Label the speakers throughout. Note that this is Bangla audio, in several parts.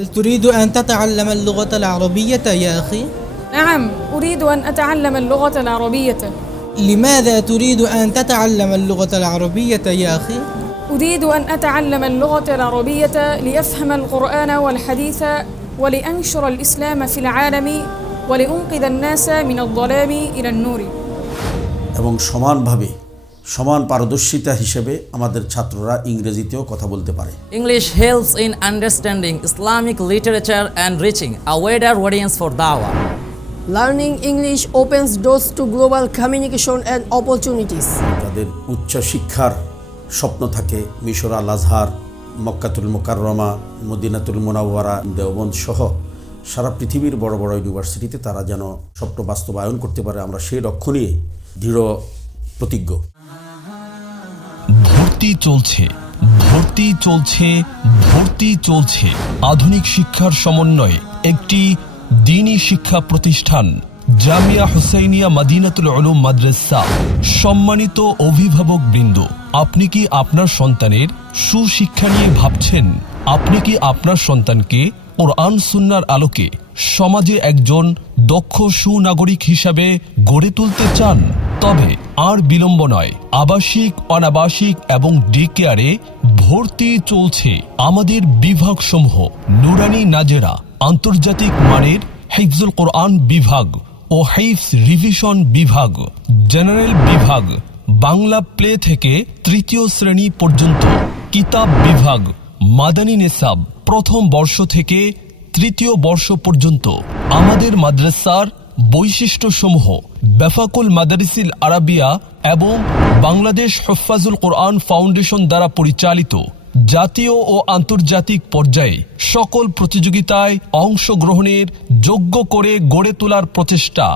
Speaker 1: هل تريد أن تتعلم اللغة العربية يا أخي؟
Speaker 2: نعم أريد أن أتعلم اللغة العربية
Speaker 1: لماذا تريد أن تتعلم اللغة العربية يا أخي؟
Speaker 2: أريد أن أتعلم اللغة العربية لأفهم القرآن والحديث ولأنشر الإسلام في العالم ولأنقذ الناس من الظلام إلى النور
Speaker 3: এবং সমানভাবে সমান পারদর্শিতা হিসেবে আমাদের ছাত্ররা ইংরেজিতেও কথা বলতে পারে
Speaker 4: English helps in understanding Islamic literature and reaching a wider audience for dawah.
Speaker 5: Learning English opens doors to global communication and opportunities.
Speaker 3: যাদের উচ্চ শিক্ষার স্বপ্ন থাকে মিশর আল আজহার মক্কাতুল মোকাররমা মদিনাতুল মোনাওয়ারা দেওবন্দ সহ সারা পৃথিবীর বড় বড় ইউনিভার্সিটিতে তারা যেন স্বপ্ন বাস্তবায়ন করতে পারে আমরা সেই লক্ষ্য নিয়ে দৃঢ় প্রতিজ্ঞ
Speaker 6: ভর্তি চলছে ভর্তি চলছে ভর্তি চলছে। আধুনিক শিক্ষার সমন্বয়ে একটি দিনী শিক্ষা প্রতিষ্ঠান, জামিয়া হুসাইনিয়া মাদিনাতুল উলুম মাদ্রাসা। সম্মানিত অভিভাবক বৃন্দ, আপনি কি আপনার সন্তানের সুশিক্ষা নিয়ে ভাবছেন? আপনি কি আপনার সন্তানকে কোরআন সুন্নার আলোকে সমাজে একজন দক্ষ সুনাগরিক হিসাবে গড়ে তুলতে চান? তবে আর বিলম্ব নয়। আবাসিক, অনাবাসিক এবং ডে কেয়ারে ভর্তি চলছে আমাদের বিভাগসমূহ। নুরানি নাজেরা, আন্তর্জাতিক মানের হিফজুল কোরআন বিভাগ ও হাইফস রিভিশন বিভাগ, জেনারেল বিভাগ, বাংলা প্লে থেকে তৃতীয় শ্রেণি পর্যন্ত কিতাব বিভাগ, মাদানী নেসাব প্রথম বর্ষ থেকে তৃতীয় বর্ষ পর্যন্ত। আমাদের মাদ্রাসার বৈশিষ্ট্যসমূহ বেফাকুল মাদারিসিল আরাবিয়া এবং বাংলাদেশ হফাজুল কোরআন ফাউন্ডেশন দ্বারা পরিচালিত জাতীয় ও আন্তর্জাতিক পর্যায়ে সকল প্রতিযোগিতায় অংশগ্রহণের যোগ্য করে গড়ে তোলার প্রচেষ্টা,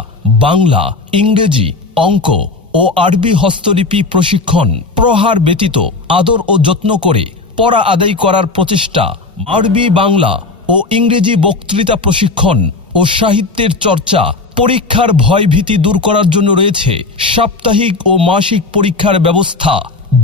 Speaker 6: বাংলা, ইংরেজি, অঙ্ক ও আরবি হস্তলিপি প্রশিক্ষণ প্রহার ব্যতীত আদর ও যত্ন করে পড়া আদায় করার প্রচেষ্টা, আরবি বাংলা ও ইংরেজি বক্তৃতা প্রশিক্ষণ ও সাহিত্যের চর্চা পরীক্ষার ভয় ভীতি দূর করার জন্য রয়েছে সাপ্তাহিক ও মাসিক পরীক্ষার ব্যবস্থা।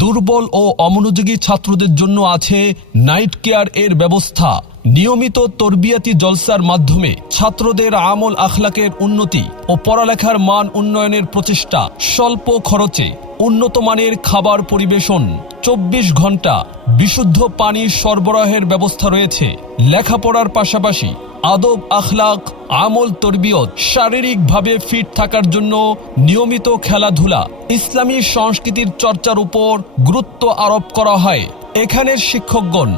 Speaker 6: দুর্বল ও অমনোযোগী ছাত্রদের জন্য আছে নাইট কেয়ার এর ব্যবস্থা। নিয়মিত তরবিয়াতি জলসার মাধ্যমে ছাত্রদের আমল আখলাকের উন্নতি ও পড়ালেখার মান উন্নয়নের প্রচেষ্টা স্বল্প খরচে উন্নত মানের খাবার পরিবেশন, চব্বিশ ঘণ্টা বিশুদ্ধ পানি সরবরাহের ব্যবস্থা রয়েছে। লেখাপড়ার পাশাপাশি আদব, আখলাক, আমল, তরবিয়ত শারীরিকভাবে ফিট থাকার জন্য নিয়মিত খেলাধুলা, ইসলামী সংস্কৃতির চর্চার উপর গুরুত্ব আরোপ করা হয়। এখানের শিক্ষকগণ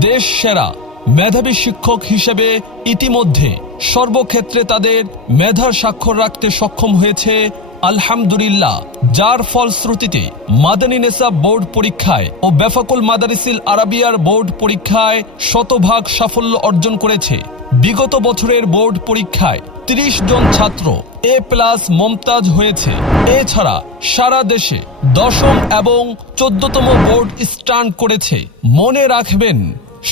Speaker 6: দেশ সেরা মেধাবী শিক্ষক হিসেবে ইতিমধ্যে সর্বক্ষেত্রে তাদের মেধার স্বাক্ষর রাখতে সক্ষম হয়েছে আলহামদুলিল্লাহ, যার ফলশ্রুতিতে মাদানী নেসা বোর্ড পরীক্ষায় ও বেফাকুল মাদারিসিল আরাবিয়ার বোর্ড পরীক্ষায় শতভাগ সাফল্য অর্জন করেছে। বিগত বছরের বোর্ড পরীক্ষায় ৩০ জন ছাত্র এ প্লাস মমতাজ হয়েছে। এছাড়া সারা দেশে দশম এবং চোদ্দতম বোর্ড স্টান্ট করেছে। মনে রাখবেন,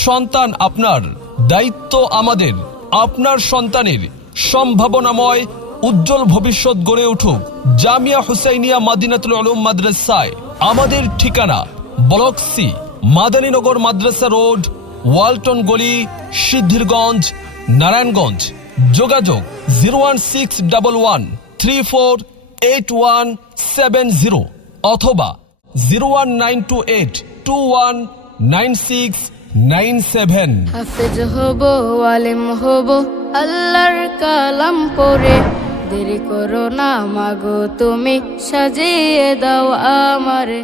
Speaker 6: সন্তান আপনার, দায়িত্ব আমাদের। আপনার সন্তানের সম্ভাবনাময় উজ্জ্বল ভবিষ্যৎ গড়ে উঠুক। জামিয়া হুসাইনিয়া মাদিনাতুল উলুম মাদ্রাসায়। আমাদের ঠিকানা, block C Madaninagar Madrasa road, Walton গলি, সিদ্ধিরগঞ্জ, নারায়ণগঞ্জ। যোগাযোগ zero one six double one three four eight one seven zero অথবা zero one nine two eight two one nine six nine seven.
Speaker 7: হাফেজ আলেম হব, আল্লাহর কালাম পড়ে। দেরি করো না মাগো তুমি সাজিয়ে দাও আমারে।